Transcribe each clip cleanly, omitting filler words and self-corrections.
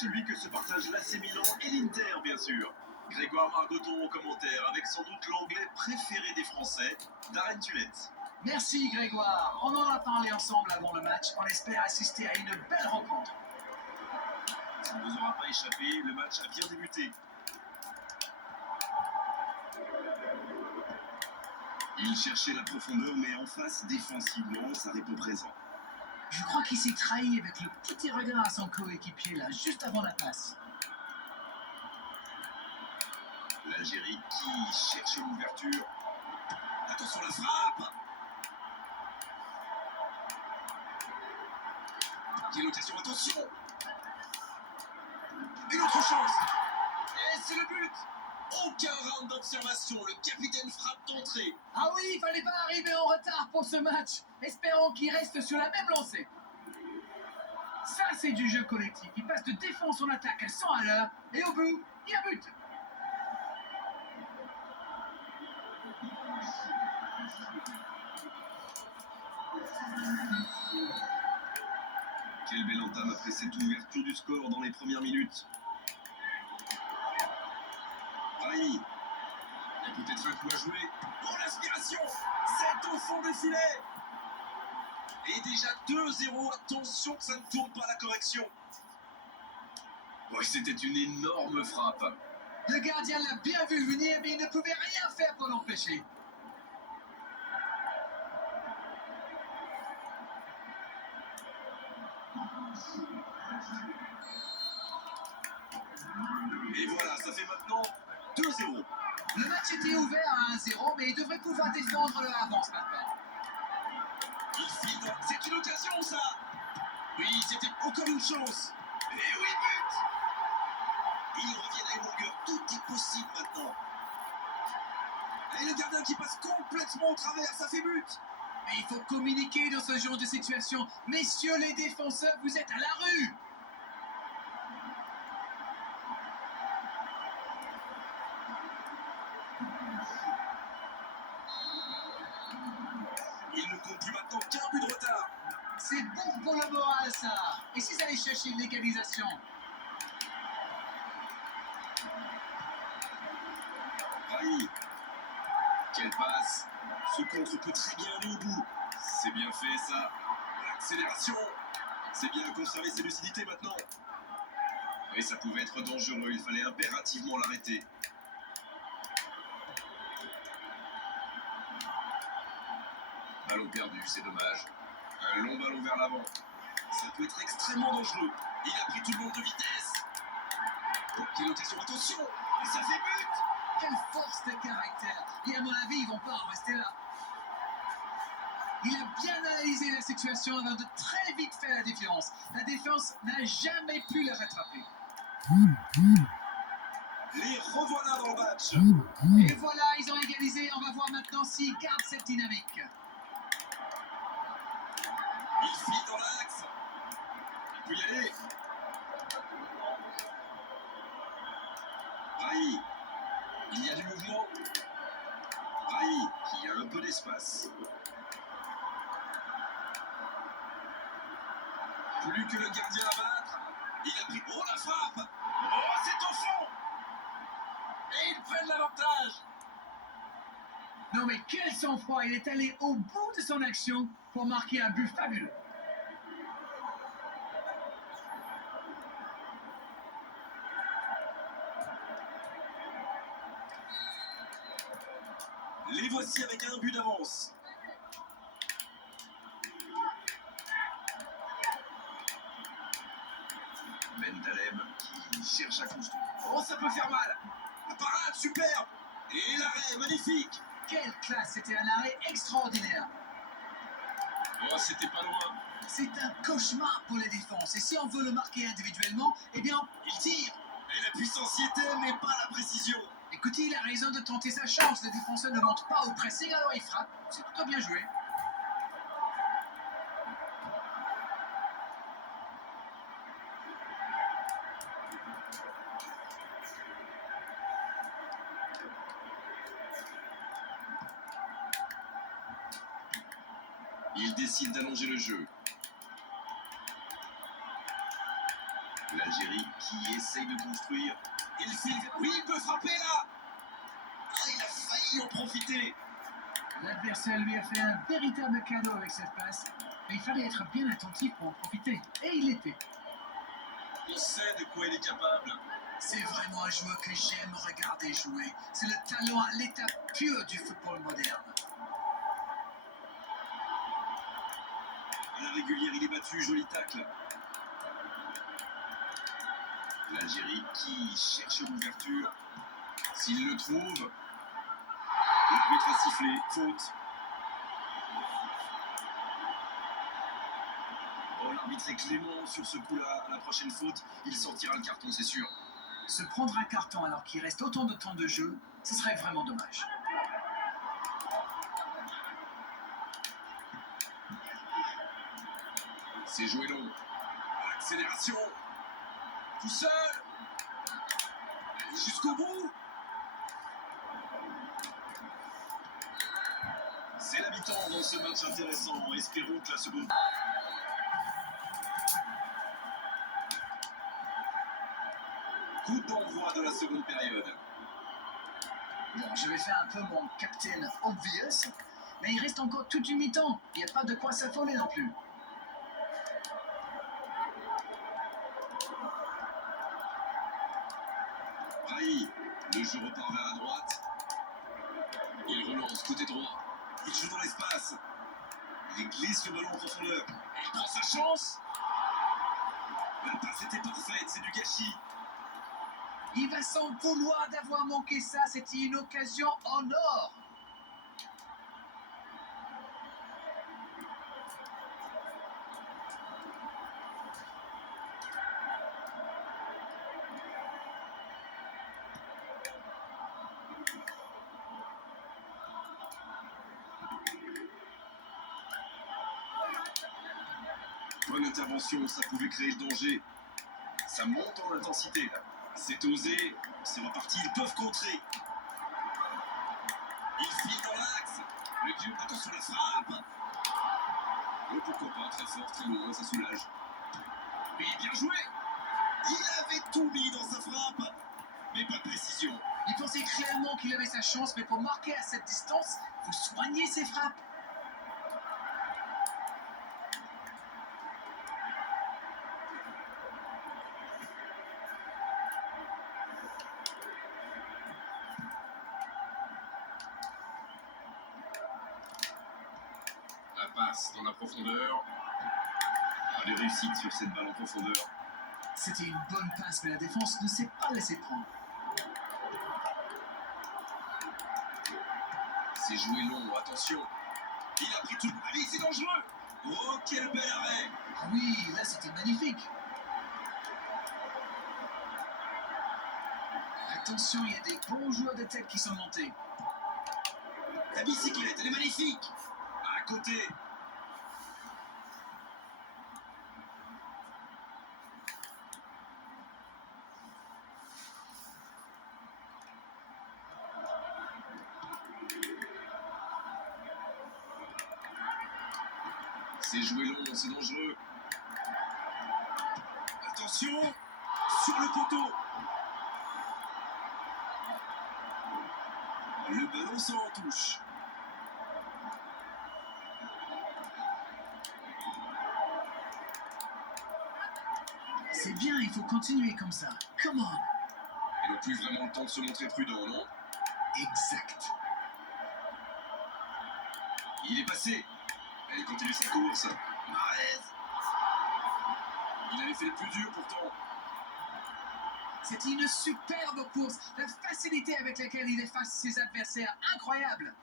celui que se partagent l'AC Milan et l'Inter, bien sûr. Grégoire Margoton au commentaire, avec sans doute l'anglais préféré des Français, Darren Tulette. Merci Grégoire, on en a parlé ensemble avant le match, on espère assister à une belle rencontre. Ça ne vous aura pas échappé, le match a bien débuté. Il cherchait la profondeur, mais en face, défensivement, ça répond présent. Je crois qu'il s'est trahi avec le petit regard à son coéquipier là, juste avant la passe. L'Algérie qui cherche l'ouverture. Attention la frappe! Quelle occasion, attention! Une autre chance! Et c'est le but! Aucun round d'observation, le capitaine frappe d'entrée. Ah oui, il fallait pas arriver en retard pour ce match. Espérons qu'il reste sur la même lancée. Ça, c'est du jeu collectif. Il passe de défense en attaque à 100 à l'heure. Et au bout, il y a but. Quelle belle entame après cette ouverture du score dans les premières minutes. Brahimi. Il y a peut-être un coup à jouer. Oh, l'inspiration! C'est au fond des filets! Et déjà 2-0. Attention que ça ne tourne pas à la correction. Ouais, c'était une énorme frappe. Le gardien l'a bien vu venir, mais il ne pouvait rien faire pour l'empêcher. Et voilà, ça fait maintenant 2-0. Le match était ouvert à 1-0, mais il devrait pouvoir défendre leur avance maintenant. Il file. C'est une occasion, ça. Oui, c'était encore une chance. Et oui, but. Ils reviennent à une longueur. Tout est possible maintenant. Et le gardien qui passe complètement au travers, ça fait but. Mais il faut communiquer dans ce genre de situation. Messieurs les défenseurs, vous êtes à la rue. Il ne compte plus maintenant qu'un but de retard. C'est bon pour le moral, ça. Et si ça allait chercher une légalisation? Brahimi. Quelle passe. Ce contre peut très bien aller au bout. C'est bien fait, ça. L'accélération. C'est bien conserver ses lucidités maintenant. Oui, ça pouvait être dangereux. Il fallait impérativement l'arrêter. Ballon perdu, c'est dommage. Un long ballon vers l'avant. Ça peut être extrêmement dangereux. Il a pris tout le monde de vitesse. Oh, quelle occasion, attention. Et ça fait but. Quelle force de caractère. Et à mon avis, ils vont pas en rester là. Il a bien analysé la situation avant de très vite faire la différence. La défense n'a jamais pu le rattraper. Les revoilà dans le match. Et voilà, ils ont égalisé. On va voir maintenant s'ils gardent cette dynamique. Il file dans l'axe. Il peut y aller. Brahimi. Il y a du mouvement. Brahimi qui a un peu d'espace. Plus que le gardien à battre. Il a pris. Oh, la frappe. Oh, c'est au fond. Et ils prennent l'avantage. Non mais quel sang-froid. Il est allé au bout de son action pour marquer un but fabuleux. Les voici avec un but d'avance. Ben Taleb qui cherche à construire. Oh, ça peut faire mal. La parade, superbe. Et l'arrêt, magnifique. Quelle classe. C'était un arrêt extraordinaire. Oh, c'était pas loin. C'est un cauchemar pour les défenses. Et si on veut le marquer individuellement, eh bien, Il tire. Et la puissance y était, mais pas la précision. écoutez, il a raison de tenter sa chance. Les défenseurs ne montent pas au pressing, alors il frappe. C'est plutôt bien joué. Il décide d'allonger le jeu. L'Algérie qui essaye de construire. Il file. Oui, il peut frapper là. Ah, il a failli en profiter. L'adversaire lui a fait un véritable cadeau avec cette passe. Mais il fallait être bien attentif pour en profiter. Et il l'était. On sait de quoi il est capable. C'est vraiment un joueur que j'aime regarder jouer. C'est le talent à l'état pur du football moderne. À la régulière, il est battu. Joli tacle. L'Algérie qui cherche l'ouverture. S'il le trouve, l'arbitre a sifflé. Faute. Oh, l'arbitre est clément sur ce coup-là. À la prochaine faute, il sortira le carton, c'est sûr. Se prendre un carton alors qu'il reste autant de temps de jeu, ce serait vraiment dommage. C'est joué long. Accélération. Tout seul. Jusqu'au bout. C'est la mi-temps dans ce match intéressant. Espérons que la seconde... Coup d'envoi de la seconde période. Bon, je vais faire un peu mon captain obvious, mais il reste encore toute une mi-temps. Il n'y a pas de quoi s'affoler non plus. Raï, le jeu repart vers la droite. Il relance côté droit. Il joue dans l'espace. Il glisse le ballon en profondeur. Il prend sa chance. La passe était parfaite, c'est du gâchis. Il va s'en vouloir d'avoir manqué ça. C'était une occasion en or. Bonne intervention, ça pouvait créer le danger. Ça monte en intensité là. C'est osé, c'est reparti, ils peuvent contrer. Il file dans l'axe. Le Dieu, attention la frappe. Oh, pourquoi pas, très fort, très loin, ça soulage. Oui, bien joué. Il avait tout mis dans sa frappe, mais pas de précision. Il pensait clairement qu'il avait sa chance, mais pour marquer à cette distance, il faut soigner ses frappes. La passe dans la profondeur. Ah, les réussites sur cette balle en profondeur. C'était une bonne passe, mais la défense ne s'est pas laissée prendre. C'est joué long, attention. Il a pris tout le... Allez, c'est dangereux. Oh, quel bel arrêt. Ah oui, là c'était magnifique. Attention, il y a des bons joueurs de tête qui sont montés. La bicyclette, elle est magnifique. À côté. C'est joué long, c'est dangereux. Attention, sur le poteau. Le ballon sort en touche. C'est bien, il faut continuer comme ça. Come on. Ils n'ont plus vraiment le temps de se montrer prudent, non? Exact. Il est passé. Elle continue sa course. Mahrez. Il avait fait le plus dur pourtant. C'est une superbe course. La facilité avec laquelle il efface ses adversaires, incroyable.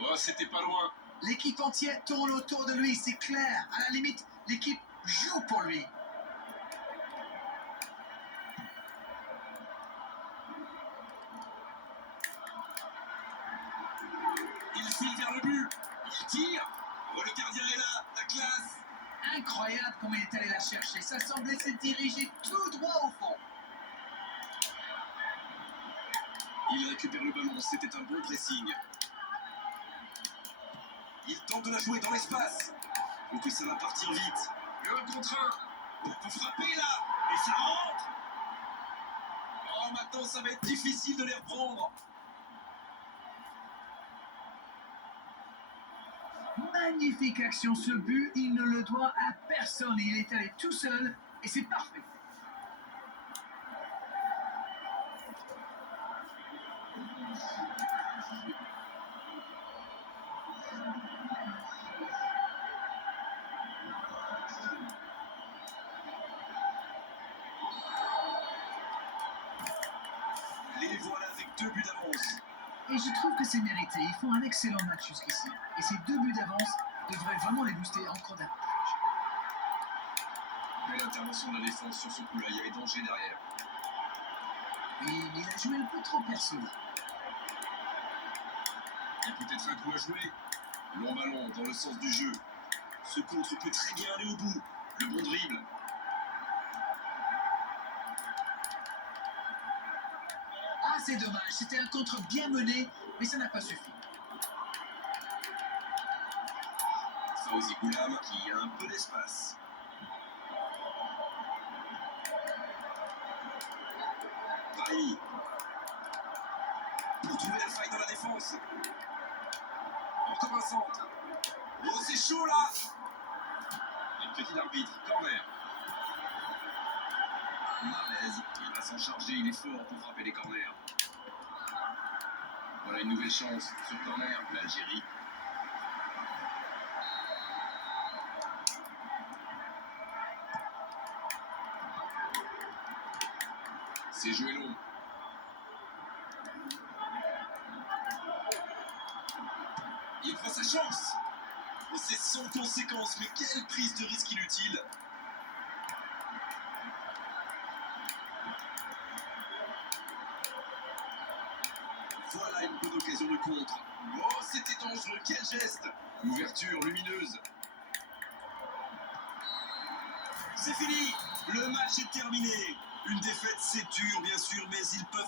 Oh, c'était pas loin. L'équipe entière tourne autour de lui, c'est clair. À la limite, l'équipe joue pour lui. Il file vers le but. Il tire. Oh, le gardien est là. La classe. Incroyable comme il est allé la chercher. Ça semblait se diriger tout droit au fond. Il récupère le ballon. C'était un bon pressing. Il tente de la jouer dans l'espace. Faut que ça va partir vite. Le 1 contre 1. On peut frapper là. Et ça rentre. Oh, maintenant, ça va être difficile de les reprendre. Magnifique action, ce but, il ne le doit à personne. Il est allé tout seul et c'est parfait. Les voilà avec 2 buts d'avance. Et je trouve que c'est mérité. Ils font un excellent match jusqu'ici. Et ces 2 buts d'avance devraient vraiment les booster encore davantage. Belle intervention de la défense sur ce coup-là. Il y avait danger derrière. Et il a joué un peu trop perso. Il y a peut-être un coup à jouer. Long ballon dans le sens du jeu. Ce contre peut très bien aller au bout. Le bon dribble. Ah, c'est dommage. C'était un contre bien mené, mais ça n'a pas suffi. Fawzi Goulam qui a un peu d'espace. Brahimi. Pour trouver la faille dans la défense. Encore un centre. Oh, c'est chaud là. Et petit arbitre, corner. Malaise, il va s'en charger, il est fort pour frapper les corners. Voilà une nouvelle chance sur corner, l'Algérie. C'est joué long. Il prend sa chance. Oh, c'est sans conséquence, mais quelle prise de risque inutile. Voilà une bonne occasion de contre. Oh, c'était dangereux, quel geste. Ouverture lumineuse. C'est fini. Le match est terminé. Une défaite, c'est dur, bien sûr, mais ils peuvent